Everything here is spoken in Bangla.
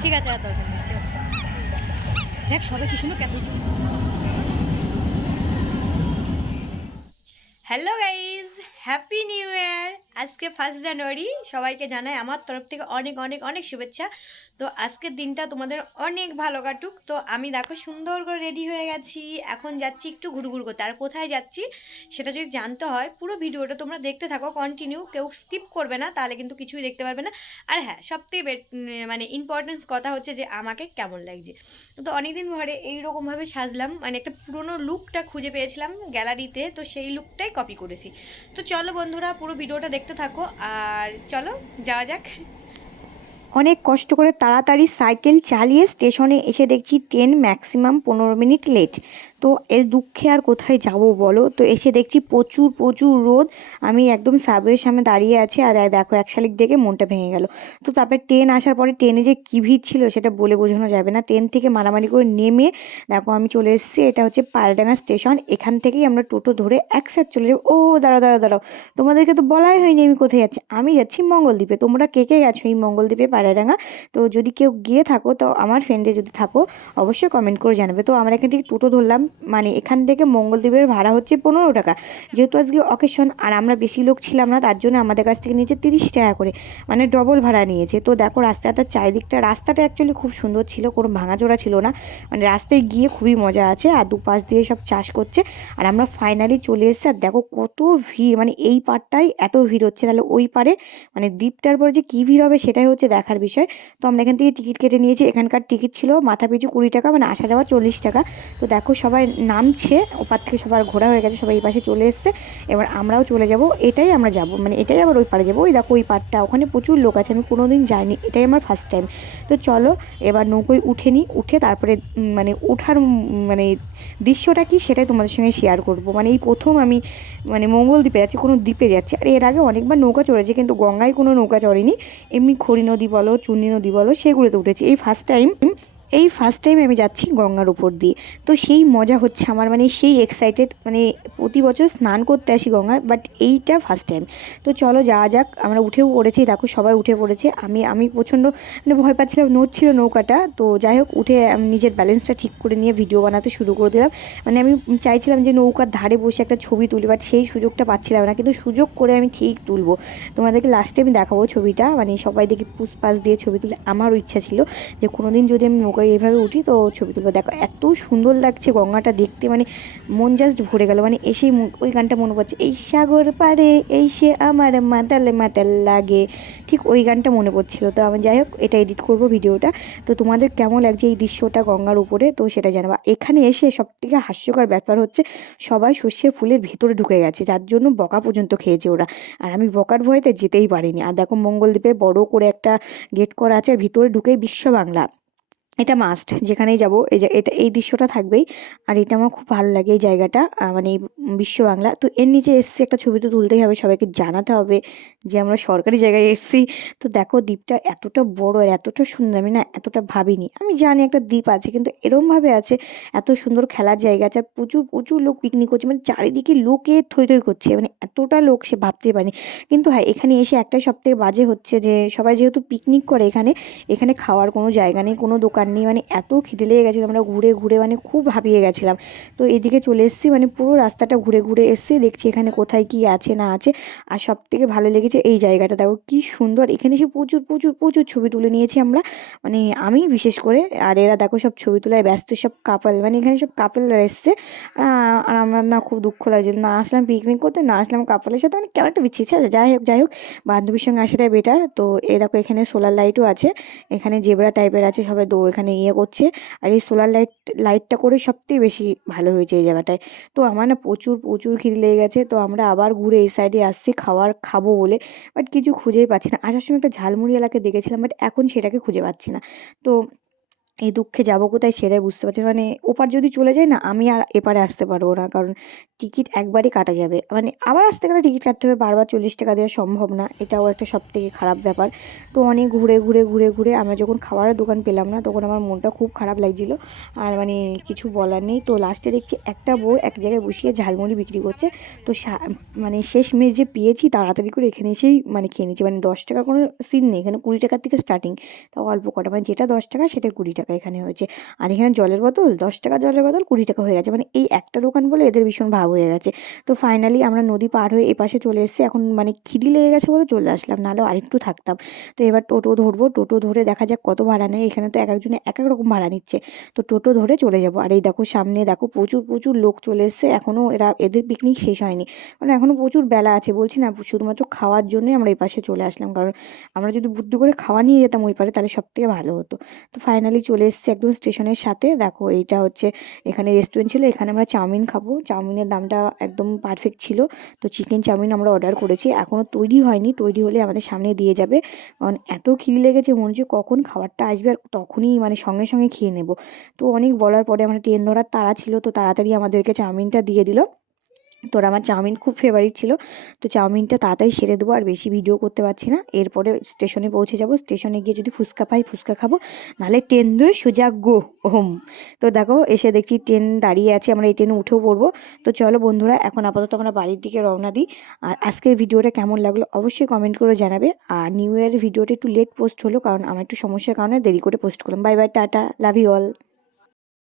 ঠিক আছে নেই দেখ, সবাই কি শুনো কেমন hello guys happy new year আজকে ফার্স্ট জানুয়ারি সবাইকে জানাই আমার তরফ থেকে অনেক অনেক অনেক শুভেচ্ছা। তো আজকের দিনটা তোমাদের অনেক ভালো কাটুক। তো আমি দেখো সুন্দর করে রেডি হয়ে গেছি। এখন যাচ্ছি একটু ঘুরঘুর করতে। আর কোথায় যাচ্ছি সেটা যদি জানতে হয়, পুরো ভিডিওটা তোমরা দেখতে থাকো কন্টিনিউ কেউ স্কিপ করবে না, তাহলে কিন্তু কিছুই দেখতে পারবে না। আর হ্যাঁ সবথেকে মানে ইম্পর্টেন্স কথা হচ্ছে যে আমাকে কেমন লাগছে। তো অনেকদিন ধরে এইরকমভাবে সাজলাম। মানে একটা পুরনো লুকটা খুঁজে পেয়েছিলাম গ্যালারিতে তো সেই লুকটাই কপি করেছি। তো চলো বন্ধুরা, পুরো ভিডিওটা দেখতে থাকো। আর চলো, যাওয়া যাক। অনেক কষ্ট করে তাড়াতাড়ি সাইকেল চালিয়ে স্টেশনে এসে দেখছি ট্রেন ম্যাক্সিমাম পনেরো মিনিট লেট। তো এর দুঃখে আর কোথায় যাব বলো? তো এসে দেখছি প্রচুর প্রচুর রোদ। আমি একদম সাবওয়ের সামনে দাঁড়িয়ে আছি আর দেখো এক শালিক দেখে মনটা ভেঙে গেল। তো তারপরে ট্রেন আসার পরে ট্রেনে যে কী ভিড় ছিল সেটা বলে বোঝানো যাবে না। ট্রেন থেকে মারামারি করে নেমে দেখো আমি চলে এসেছি। এটা হচ্ছে পায়রাডাঙ্গা স্টেশন। এখান থেকেই আমরা টোটো ধরে এক সাইড চলে যাব। ও, দাঁড়াও দাঁড়াও দাঁড়াও। তোমাদেরকে তো বলাই হয়নি আমি কোথায় যাচ্ছি। আমি যাচ্ছি মঙ্গলদ্বীপে। তোমরা কে কে গেছো এই মঙ্গলদ্বীপে পায়রাডাঙ্গা তো যদি কেউ গিয়ে থাকো, তো আমার ফ্রেন্ডে যদি থাকো, অবশ্যই কমেন্ট করে জানাবে। তো আমরা এখান থেকে টোটো ধরলাম। মানে এখান থেকে মঙ্গলদ্বীপের ভাড়া হচ্ছে পনেরো টাকা। যেহেতু আজকে অকেশন আর আমরা বেশি লোক ছিলাম না, তার জন্য আমাদের কাছ থেকে নিয়েছে তিরিশ টাকা করে মানে ডবল ভাড়া নিয়েছে। তো দেখো রাস্তাটার চারিদিকটা, রাস্তাটা অ্যাকচুয়ালি খুব সুন্দর ছিল, কোনো ভাঙাচোরা ছিল না। মানে রাস্তায় গিয়ে খুবই মজা আছে, আর দুপাশ দিয়ে সব চাষ করছে। আর আমরা ফাইনালি চলে এসেছি, আর দেখো কত ভিড় মানে এই পারটাই এত ভিড় হচ্ছে। তাহলে ওই পারে মানে দ্বীপটার পরে যে কী ভিড় হবে সেটাই হচ্ছে দেখার বিষয়। তো আমরা এখান থেকে টিকিট কেটে নিয়েছি, এখানকার টিকিট ছিল মাথা পিছু কুড়ি টাকা মানে আসা যাওয়া চল্লিশ টাকা। তো দেখো সবাই নামছে, ওপার থেকে সবার ঘোরা হয়ে গেছে, সবাই এই পাশে চলে এসছে। এবার আমরাও চলে যাব, এটাই আমরা যাব মানে এটাই আবার ওই পারে যাব। ওই দেখো, ওই পারটা ওখানে প্রচুর লোক আছে, আমি কোনো দিন যাইনি, এটাই আমার ফার্স্ট টাইম তো চলো, এবার নৌকোয় উঠে নিই উঠে তারপরে মানে ওঠার মানে দৃশ্যটা কি সেটাই তোমাদের সঙ্গে শেয়ার করব। মানে এই প্রথম আমি মানে মঙ্গল দ্বীপে যাচ্ছি, কোনো দ্বীপে যাচ্ছি। আর, এর আগে অনেকবার নৌকা চড়েছি, কিন্তু গঙ্গায় কোনো নৌকা চড়েনি। এমনি খড়ি নদী বলো, চুন্নি নদী বলো, সেগুলোতে উঠেছি। এই ফার্স্ট টাইম এই ফার্স্ট টাইম আমি যাচ্ছি গঙ্গার উপর দিয়ে। তো সেই মজা হচ্ছে আমার মানে সেই এক্সাইটেড মানে প্রতি বছর স্নান করতে আসি গঙ্গায় বাট এইটা ফার্স্ট টাইম তো চলো যাওয়া যাক, আমরা উঠেও পড়েছি, দেখো সবাই উঠে পড়েছে। আমি আমি প্রচণ্ড মানে ভয় পাচ্ছিলাম নড়ছিল নৌকাটা। তো যাই হোক, উঠে আমি নিজের ব্যালেন্সটা ঠিক করে নিয়ে ভিডিও বানাতে শুরু করে দিলাম। মানে আমি চাইছিলাম যে নৌকার ধারে বসে একটা ছবি তুলি বাট সেই সুযোগটা পাচ্ছিলাম না। কিন্তু সুযোগ করে আমি ঠিক তুলবো। তোমাদেরকে লাস্টে আমি দেখাবো ছবিটা মানে সবাই দেখি পুষ্পাস দিয়ে ছবি তুলে, আমারও ইচ্ছা ছিল যে কোনোদিন যদি আমি নৌকায় এইভাবে উঠি, তো ছবি তুলবো। দেখো, এত সুন্দর লাগছে গঙ্গাটা দেখতে মানে মন জাস্ট ভরে গেল। মানে এসেই ওই গানটা মনে পড়ছে, এই সাগর পারে এই সে আমার মাতালে মাতাল লাগে। ঠিক ওই গানটা মনে পড়ছিল। তো আমি যাই হোক, এটা এডিট করব ভিডিওটা। তো তোমাদের কেমন লাগছে এই দৃশ্যটা গঙ্গার উপরে, তো সেটা জানাবা। এখানে এসে সব থেকে হাস্যকর ব্যাপার হচ্ছে, সবাই শস্যের ফুলের ভেতরে ঢুকে গেছে, যার জন্য বকা পর্যন্ত খেয়েছে ওরা। আর আমি বকার ভয়েতে যেতেই পারিনি। আর দেখো, মঙ্গলদ্বীপে বড় করে একটা গেট করা আছে, আর ভিতরে ঢুকেই বিশ্ব বাংলা। এটা মাস্ট যেখানেই যাব, এই যে এটা, এই দৃশ্যটা থাকবেই। আর এটা আমার খুব ভালো লাগে এই জায়গাটা মানে বিশ্ব বাংলা। তো এর নিচে এসছি, একটা ছবি তো তুলতেই হবে, সবাইকে জানাতে হবে যে আমরা সরকারি জায়গায় এসেছি। তো দেখো, দ্বীপটা এতটা বড় আর এতটা সুন্দর, আমি না এতটা ভাবিনি। আমি জানি একটা দ্বীপ আছে, কিন্তু এরমভাবে আছে, এত সুন্দর খেলার জায়গা আছে, আর প্রচুর প্রচুর লোক পিকনিক করছে মানে চারিদিকে লোকে থই থই করছে মানে এতটা লোক সে ভাবতে পারেনি। কিন্তু হ্যাঁ এখানে এসে একটাই সব থেকে বাজে হচ্ছে যে, সবাই যেহেতু পিকনিক করে এখানে এখানে খাওয়ার কোনো জায়গা নেই, কোনো দোকান নেই মানে এত খিদে লেগে গেছিল, আমরা ঘুরে ঘুরে মানে খুব হাঁপিয়ে গেছিলাম। তো এদিকে চলে এসেছি মানে পুরো রাস্তাটা ঘুরে ঘুরে এসেছি, দেখছি এখানে কোথায় কি আছে, না আছে। আর সব থেকে ভালো লেগেছে এই জায়গাটা, দেখো কি সুন্দর, এখানে এসে প্রচুর প্রচুর প্রচুর ছবি তুলে নিয়েছি আমরা। মানে আমি বিশেষ করে, আর এরা দেখো সব ছবি তোলায় ব্যস্ত, সব কাপল মানে এখানে সব কাপলরা এসছে। আর আমার না খুব দুঃখ লাগছে, না আসলাম পিকনিক করতে, না আসলাম কাপলের সাথে মানে কেমন একটা বিচ্ছিন্ন আছে? যাই হোক যাই হোক, বান্ধবীর সঙ্গে আসাটাই বেটার তো এ দেখো এখানে সোলার লাইটও আছে, এখানে জেবরা টাইপের আছে, সবাই দো এখানে ইয়ে করছে। আর এই সোলার লাইট লাইটটা করে সবথেকে বেশি ভালো হয়েছে এই জায়গাটায়। তো আমার না প্রচুর প্রচুর খিদে লেগে গেছে। তো আমরা আবার ঘুরে এই সাইডে আসছি, খাওয়ার খাব বলে। বাট কিছু খুঁজেই পাচ্ছি না। আসার সময় একটা ঝালমুড়ি এলাকায় দেখেছিলাম বাট এখন সেটাকে খুঁজে পাচ্ছি না। তো এই দুঃখে যাব কোথায় সেটাই বুঝতে পারছি মানে ওপার যদি চলে যায় না, আমি আর এপারে আসতে পারব না। কারণ টিকিট একবারই কাটা যাবে। মানে আবার আসতে গেলে টিকিট কাটতে হবে, বারবার চল্লিশ টাকা দেওয়া সম্ভব না। এটাও একটা সব থেকে খারাপ ব্যাপার। তো অনেক ঘুরে ঘুরে ঘুরে ঘুরে আমরা যখন খাবারের দোকান পেলাম না, তখন আমার মনটা খুব খারাপ লাগছিল। আর মানে কিছু বলার নেই। তো লাস্টে দেখছি একটা বউ এক জায়গায় বসিয়ে ঝালমুড়ি বিক্রি করছে। তো মানে শেষ মেশ যে পেয়েছি তাড়াতাড়ি করে এখানে এসেই মানে খেয়ে নিচ্ছি মানে দশ টাকার কোনো সিন নেই। এখানে কুড়ি টাকার থেকে স্টার্টিং তাও অল্প কটা। মানে যেটা দশ টাকা সেটা কুড়ি টাকা। এখানে হয়েছে। আর এখানে জলের বোতল, দশ টাকা জলের বোতল, কুড়ি টাকা হয়ে গেছে। মানে এই একটা দোকান বলে এদের ভীষণ ভাব হয়ে গেছে। তো ফাইনালি আমরা নদী পার হয়ে এপাশে চলে এসেছি। এখন মানে খিদি লেগে গেছে বলে চলে আসলাম, নাহলে আরেকটু থাকতাম। তো এবার টোটো ধরবো। টোটো ধরে দেখা যাক কত ভাড়া নেয়। এখানে তো এক একজনে এক এক রকম ভাড়া নিচ্ছে। তো টোটো ধরে চলে যাব। আর এই দেখো সামনে দেখো প্রচুর প্রচুর লোক চলে এসছে। এখনও এরা, এদের পিকনিক শেষ হয়নি। মানে এখনও প্রচুর বেলা আছে। বলছি না, শুধুমাত্র খাওয়ার জন্যই আমরা এই পাশে চলে আসলাম। কারণ আমরা যদি বুদ্ধি করে খাওয়া নিয়ে যেতাম ওই পারে, তাহলে সব থেকে ভালো হতো। তো ফাইনালি চলে এসেছি একদম স্টেশনের সাথে। দেখো, এইটা হচ্ছে এখানে রেস্টুরেন্ট ছিল, এখানে আমরা চাউমিন খাব। চাউমিনের দামটা একদম পারফেক্ট ছিল। তো চিকেন চাউমিন আমরা অর্ডার করেছি। এখনও তৈরি হয়নি, তৈরি হলে আমাদের সামনে দিয়ে যাবে। কারণ এত খিদে লেগেছে মনে হচ্ছে কখন খাবারটা আসবে আর তখনই মানে সঙ্গে সঙ্গে খেয়ে নেব। তো অনেক বলার পরে আমরা ট্রেন ধরার তাড়া ছিল, তো তাড়াতাড়ি আমাদেরকে চাউমিনটা দিয়ে দিল। তোর আমার চাউমিন খুব ফেভারিট ছিল, তো চাউমিনটা তাড়াতাড়ি সেরে দেবো আর বেশি ভিডিও করতে পারছি না। এরপরে স্টেশনে পৌঁছে যাব স্টেশনে গিয়ে যদি ফুচকা পাই, ফুচকা খাব, নাহলে ট্রেন ধরে সোজা গো হোম তো দেখো, এসে দেখছি ট্রেন দাঁড়িয়ে আছে, আমরা এই ট্রেনে উঠেও পড়ব। তো চলো বন্ধুরা, এখন আপাতত আমরা বাড়ির দিকে রওনা দিই। আর আজকের ভিডিওটা কেমন লাগল অবশ্যই কমেন্ট করে জানাবে। আর নিউ ইয়ারের ভিডিওটা একটু লেট পোস্ট হলো, কারণ আমার একটু সমস্যার কারণে দেরি করে পোস্ট করলাম। Bye bye tata love you all